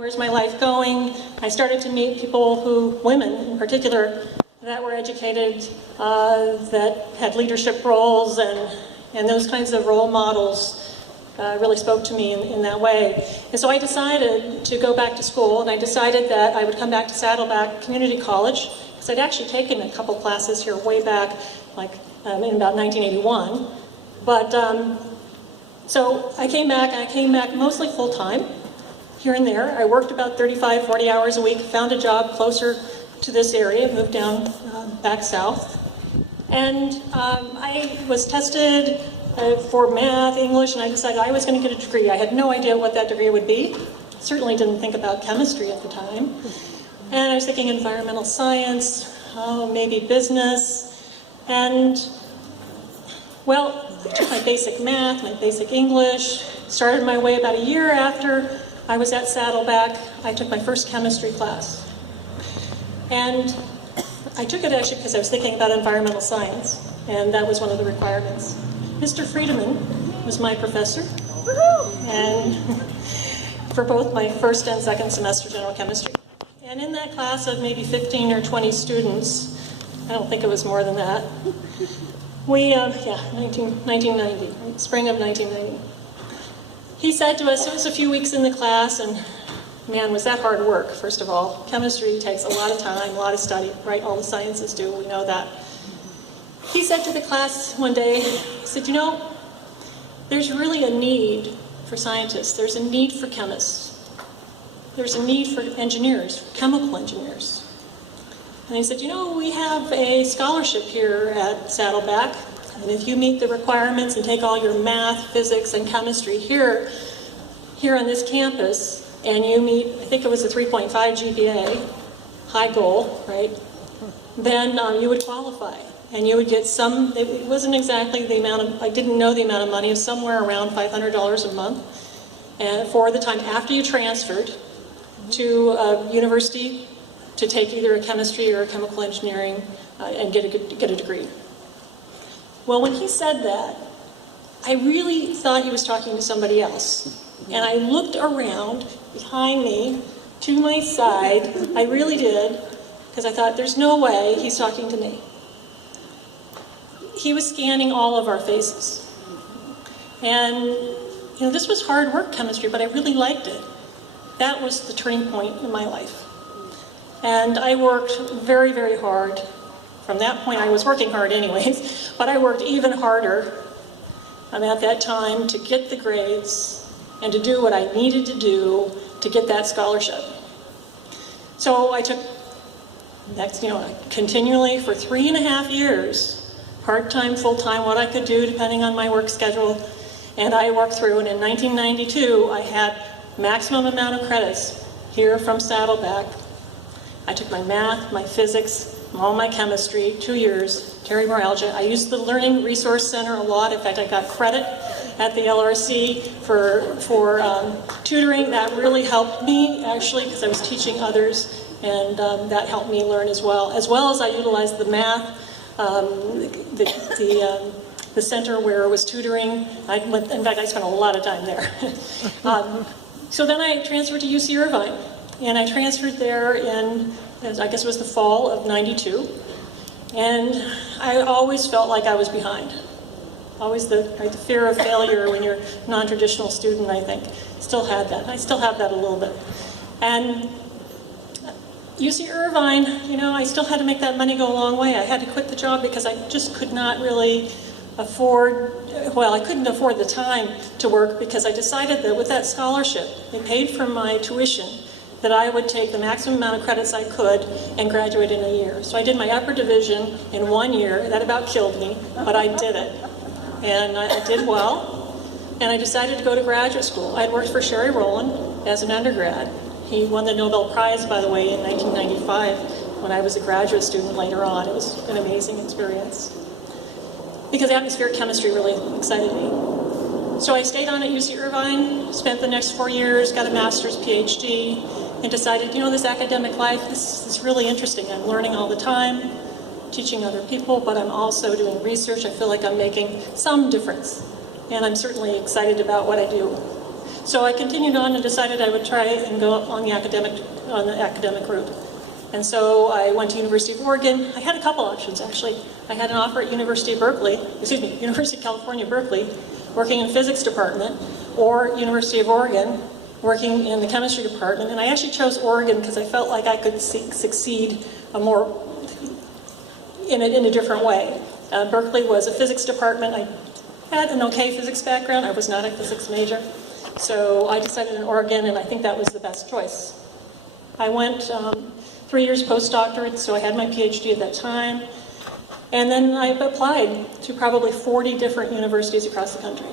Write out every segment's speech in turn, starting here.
Where's my life going? I started to meet people women in particular, that were educated, that had leadership roles, and those kinds of role models really spoke to me in that way. And so I decided to go back to school, and I decided that I would come back to Saddleback Community College, because I'd actually taken a couple classes here way back, like in about 1981. But so I came back, and I came back mostly full-time. Here and there. I worked about 35, 40 hours a week, found a job closer to this area, moved down back south. And I was tested for math, English, and I decided I was going to get a degree. I had no idea what that degree would be. Certainly didn't think about chemistry at the time. And I was thinking environmental science, maybe business. And, well, I took my basic math, my basic English, started my way about a year after I was at Saddleback. I took my first chemistry class. And I took it actually because I was thinking about environmental science, and that was one of the requirements. Mr. Friedemann was my professor, and for both my first and second semester general chemistry. And in that class of maybe 15 or 20 students, I don't think it was more than that, we, 1990, right? Spring of 1990. He said to us, it was a few weeks in the class, and man, was that hard work, first of all. Chemistry takes a lot of time, a lot of study, right? All the sciences do, we know that. He said to the class one day, he said, you know, there's really a need for scientists. There's a need for chemists. There's a need for engineers, for chemical engineers. And he said, you know, we have a scholarship here at Saddleback. And if you meet the requirements and take all your math, physics, and chemistry here on this campus, and you meet, I think it was a 3.5 GPA, high goal, right? Then you would qualify, and you would get some, it wasn't exactly the amount of, I didn't know the amount of money, it was somewhere around $500 a month, and for the time after you transferred to a university to take either a chemistry or a chemical engineering and get a degree. Well, when he said that, I really thought he was talking to somebody else. And I looked around behind me, to my side, I really did, because I thought, there's no way he's talking to me. He was scanning all of our faces. And, you know, this was hard work, chemistry, but I really liked it. That was the turning point in my life. And I worked very, very hard. From that point, I was working hard anyways, but I worked even harder at that time to get the grades and to do what I needed to do to get that scholarship. So I took, continually for 3.5 years, part-time, full-time, what I could do depending on my work schedule, and I worked through, and in 1992, I had maximum amount of credits here from Saddleback. I took my math, my physics, all my chemistry, 2 years, neurology. I used the Learning Resource Center a lot. In fact, I got credit at the LRC for tutoring. That really helped me, actually, because I was teaching others, and that helped me learn as well as I utilized the math, the center where I was tutoring. In fact, I spent a lot of time there. So then I transferred to UC Irvine, and I transferred there in, I guess it was the fall of '92, and I always felt like I was behind. Always the fear of failure when you're a non-traditional student, I think. Still had that. I still have that a little bit. And UC Irvine, I still had to make that money go a long way. I had to quit the job because I just could not really afford, I couldn't afford the time to work, because I decided that with that scholarship, it paid for my tuition, that I would take the maximum amount of credits I could and graduate in a year. So I did my upper division in 1 year. That about killed me, but I did it. And I did well, and I decided to go to graduate school. I had worked for Sherry Rowland as an undergrad. He won the Nobel Prize, by the way, in 1995 when I was a graduate student later on. It was an amazing experience, because atmospheric chemistry really excited me. So I stayed on at UC Irvine, spent the next 4 years, got a master's, PhD, and decided, this academic life, this is really interesting. I'm learning all the time, teaching other people, but I'm also doing research. I feel like I'm making some difference, and I'm certainly excited about what I do. So I continued on and decided I would try and go on the academic route. And so I went to University of Oregon. I had a couple options, actually. I had an offer at University of California, Berkeley, working in physics department, or University of Oregon, working in the chemistry department. And I actually chose Oregon because I felt like I could succeed in a different way. Berkeley was a physics department. I had an okay physics background. I was not a physics major. So I decided in Oregon, and I think that was the best choice. I went 3 years postdoctorate, so I had my PhD at that time. And then I applied to probably 40 different universities across the country.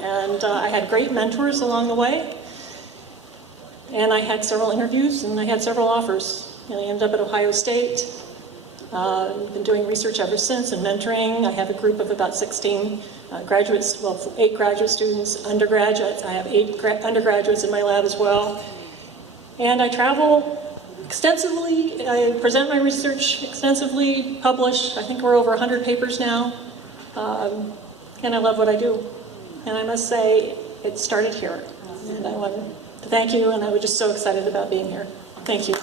And I had great mentors along the way. And I had several interviews, and I had several offers. And I ended up at Ohio State. I've been doing research ever since and mentoring. I have a group of about 16 8 graduate students, undergraduates. I have 8 undergraduates in my lab as well. And I travel extensively. I present my research extensively, publish. I think we're over 100 papers now. And I love what I do. And I must say, it started here. And I want to thank you, and I was just so excited about being here. Thank you.